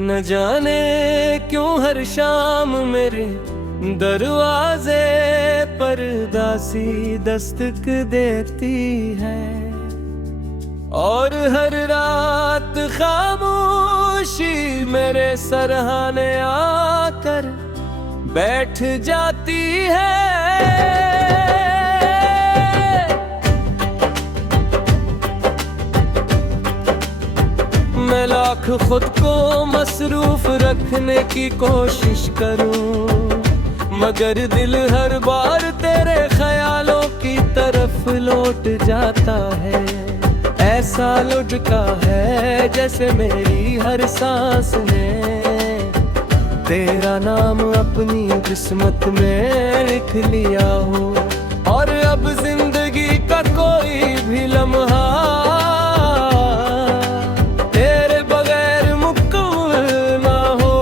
न जाने क्यों हर शाम मेरे दरवाजे पर दासी दस्तक देती है, और हर रात खामोशी मेरे सरहाने आकर बैठ जाती है। मैं लाख खुद को मसरूफ रखने की कोशिश करूं, मगर दिल हर बार तेरे ख्यालों की तरफ लौट जाता है। ऐसा लुढ़का है जैसे मेरी हर सांस ने तेरा नाम अपनी किस्मत में लिख लिया हो, और अब जिंदगी का कोई भी लम्हा तेरे बगैर मुकम्मल ना हो।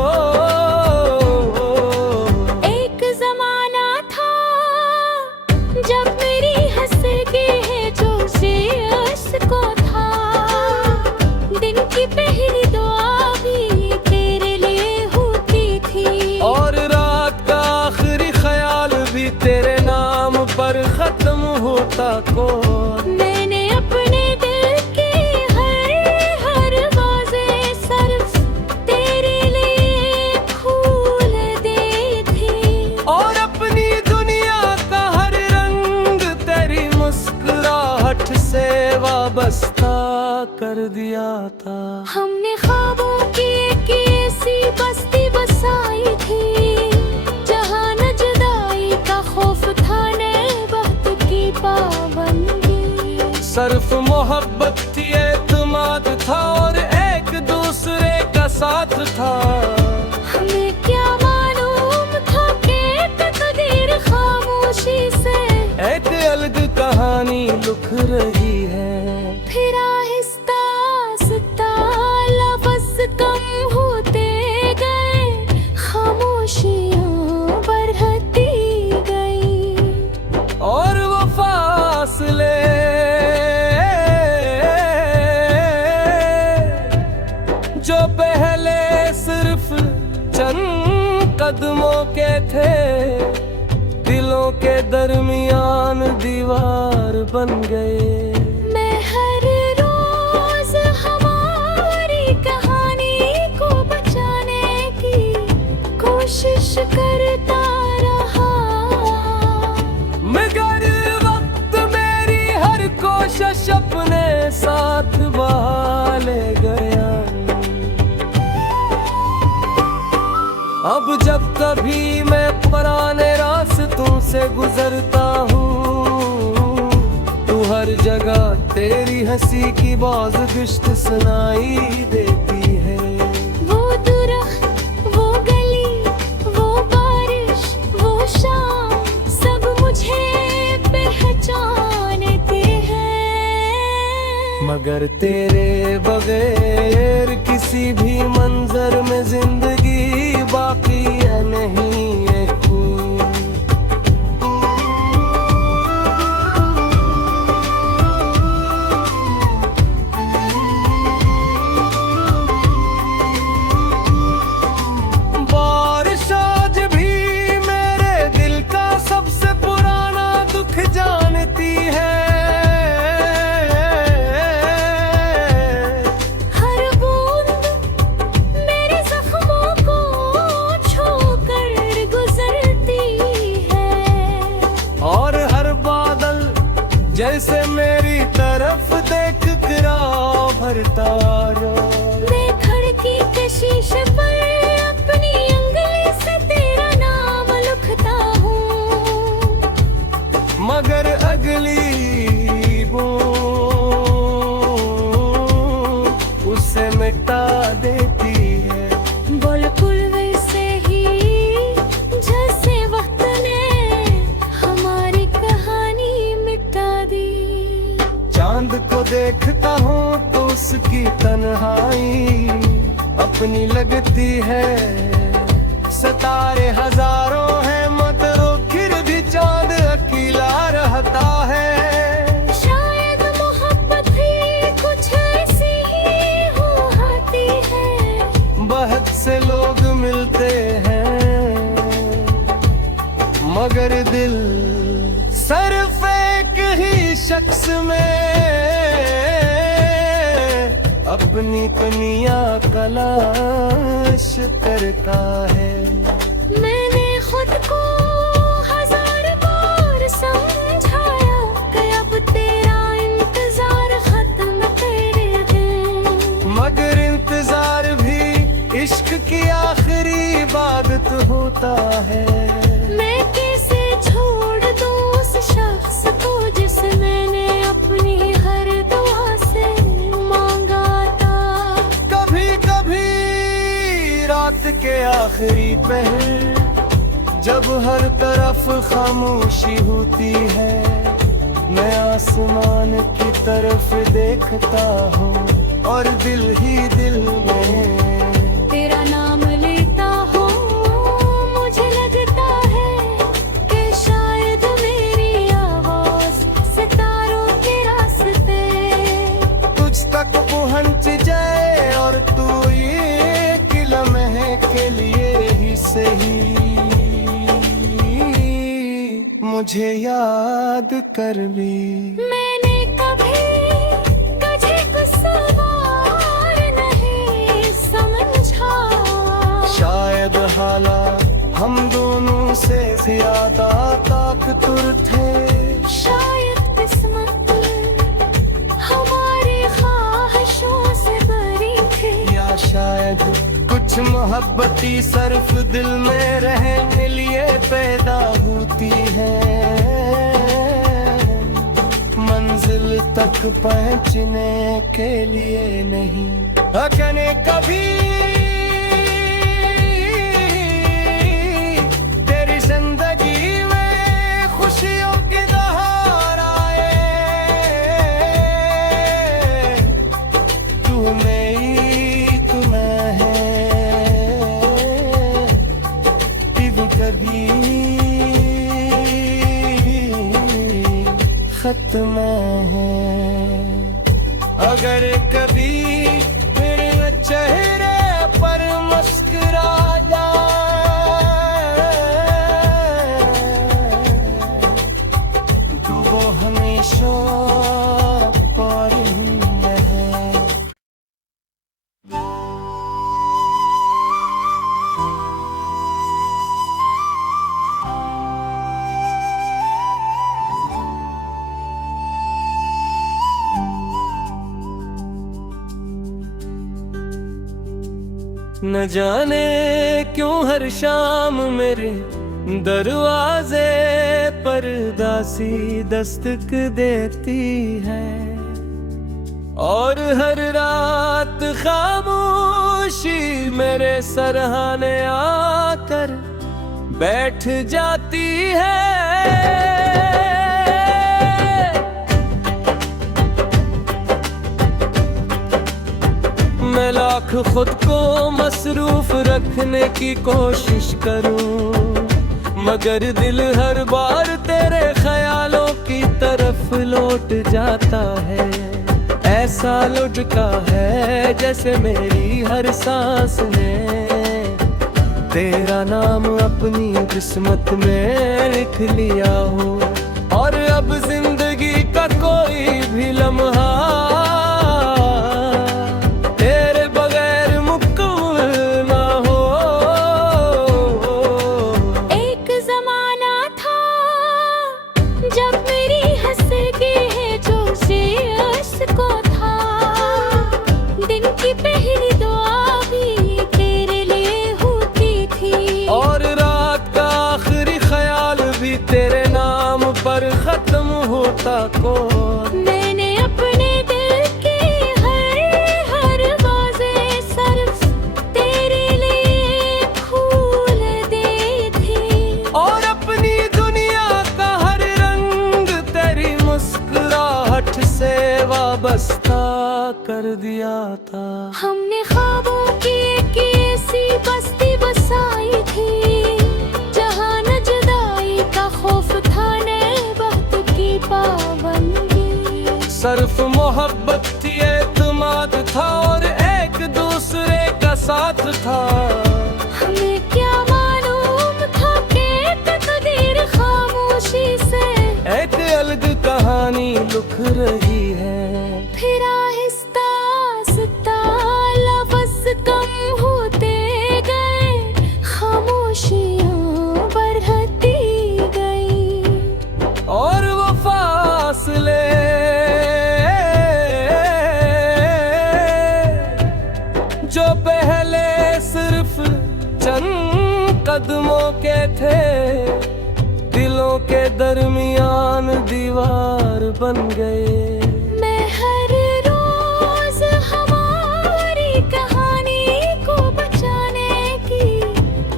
एक जमाना था जब मेरी हंसगी है जो से को था, दिन की पहली दुआ भी तेरे लिए होती थी, और रात का आखिरी ख्याल भी तेरे नाम पर खत्म होता को। मैंने अपने दिल के हर बाजे सिर्फ तेरे लिए खोल दिए थे, और अपनी दुनिया का हर रंग तेरी मुस्कुराहट से वाबस्ता कर दिया था। हमने ख्वाबों की एक ऐसी बस्ती बसाई थी जहाँ न जुदाई का खौफ था न वक्त की पाबंदी। सिर्फ मोहब्बत थी, एतमाद था और एक दूसरे का साथ था। हमें क्या मालूम था कि तकदीर खामोशी से एक अलग कहानी लिख रही है। फिर आहिस्ता आहिस्ता लफ्ज़ कम होते गए, खामोशियाँ बढ़ती गई, और वो फासले जो पहले सिर्फ चंद कदमों के थे, दिलों के दरमियान दीवार बन गए। मैं हर रोज हमारी कहानी को बचाने की कोशिश करता रहा, मगर वक्त मेरी हर कोशिश अपने साथ बहा ले गया। अब जब कभी मैं पुराने रास्तों से गुजरता हूँ, तू हर जगह तेरी हंसी की बाज़ सुनाई देती है। वो दुरख्त, वो गली, वो बारिश, वो शाम, सब मुझे पहचानते हैं, मगर तेरे बगैर किसी भी मंजर में जिंदगी बाकी है नहीं है कोई। बारिश आज भी मेरे दिल का सबसे पुराना दुख जानती है। हर बूंद मेरे जख्मों को छूकर गुजरती है, और हर बादल जैसे मेरी तरफ देख कर भरता रो। मैं खिड़की के शीशे पर अपनी उंगली से तेरा नाम लिखता हूँ, मगर अगली बूंद उसे मिटा देती है। बिल्कुल वैसे ही जैसे वक्त ने हमारी कहानी मिटा दी। चांद को देखता हूँ तो उसकी तन्हाई अपनी लगती है। सितारे हजारों हैं मगर फिर भी चांद अकेला रहता है। शायद मोहब्बत ही कुछ ऐसी ही हो आती है, बहुत अपनी कनिया तलाश करता है। मैंने खुद को हजार बार समझाया कि अब तेरा इंतजार खत्म तेरे है, मगर इंतजार भी इश्क की आखिरी इबादत होता है। मैं कैसे छोड़ दूं उस शख्स को जिसे मैंने अपनी हर दुआ से मांगा था। कभी कभी रात के आखिरी पहर जब हर तरफ खामोशी होती है, मैं आसमान की तरफ देखता हूँ और दिल ही दिल में तेरा नाम लेता हूँ। मुझे लगता है कि शायद मेरी आवाज सितारों के रास्ते तुझ तक पहुँच जाए और तू एक लम्हे के लिए ही सही मुझे याद कर भी। मैंने कभी तुझे सवार नहीं समझा, शायद हालात हम दोनों से ज्यादा ताकतवर थे, शायद किस्मत हमारी ख्वाहिशों से बरी थी, या शायद कुछ मोहब्बती सर्फ दिल में रहने लिए पैदा होती है, मंजिल तक पहुंचने के लिए नहीं। अकने कभी तेरी जिंदगी में खुशियों की बहार आए, तू मेरी तू मैं है, कभी खत्म है। अगर कभी मेरे चेहरे पर मुस्कुरा जाए तो वो हमेशा परिंदा है। न जाने क्यों हर शाम मेरे दरवाजे पर दासी दस्तक देती है, और हर रात खामोशी मेरे सरहाने आकर बैठ जाती है। मैं लाख खुद को मसरूफ रखने की कोशिश करूं, मगर दिल हर बार तेरे ख्यालों की तरफ लौट जाता है। ऐसा लुढ़का है जैसे मेरी हर सांस ने तेरा नाम अपनी किस्मत में लिख लिया हो, और अब जिंदगी का कोई भी लम्हा को मैंने अपने दिल के हर बाजे सिर्फ तेरे लिए खोल दी थी, और अपनी दुनिया का हर रंग तेरी मुस्कुराहट से वाबस्ता कर दिया था। हमने ख्वाबों की एक ऐसी बस्ती बसाई थी जहाँ न जुदाई का खौफ था न वक्त की पाबंदी, सिर्फ मोहब्बत थी, एतमाद था और एक दूसरे का साथ था। हमें क्या मालूम था कि तकदीर खामोशी से एक अलग कहानी लिख रही है। फिर आहिस्ता आहिस्ता कदमों के थे, दिलों के दरमियान दीवार बन गए। मैं हर रोज हमारी कहानी को बचाने की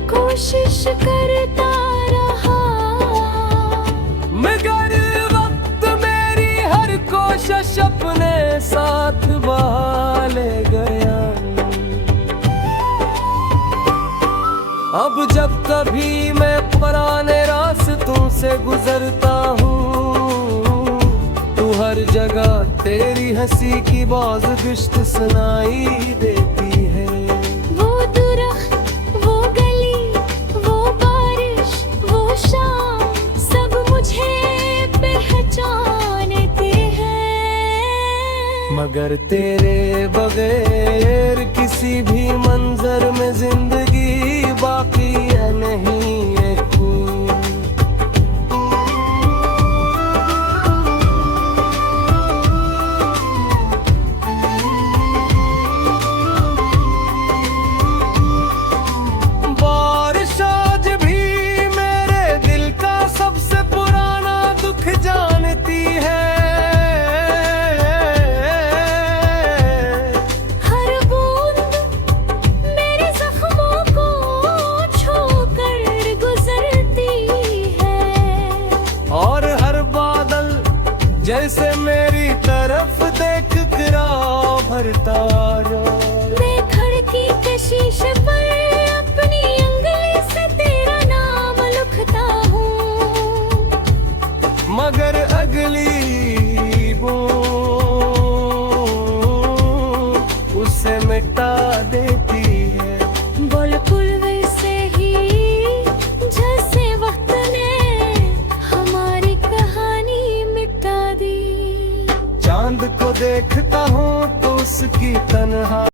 कोशिश करता रहा, मगर वक्त मेरी हर कोशिश अपने साथ बहा ले गया। अब जब कभी मैं पुराने रास्तों से गुजरता हूँ, तू हर जगह तेरी हंसी की बाज़गिश्त सुनाई देती है। वो दुरख्त, वो गली, वो बारिश, वो शाम, सब मुझे पहचानते हैं। मगर तेरे बगैर किसी भी मंजर में जिंदगी बाकी है नहीं है कोई। बारिश आज भी मेरे दिल का सबसे पुराना दुख जानती है। हर बूंद मेरे जख्मों को छूकर गुजरती है, और हर बादल जैसे मेरी तरफ देख कर भरता जाए। मैं खिड़की के शीशे पर अपनी उंगली से तेरा नाम लिखता हूँ, मगर अगली बूंद उसे मिटा देती है। बिल्कुल वैसे ही जैसे वक्त ने हमारी कहानी मिटा दी। चांद को देखता हूँ तो उसकी तन्हा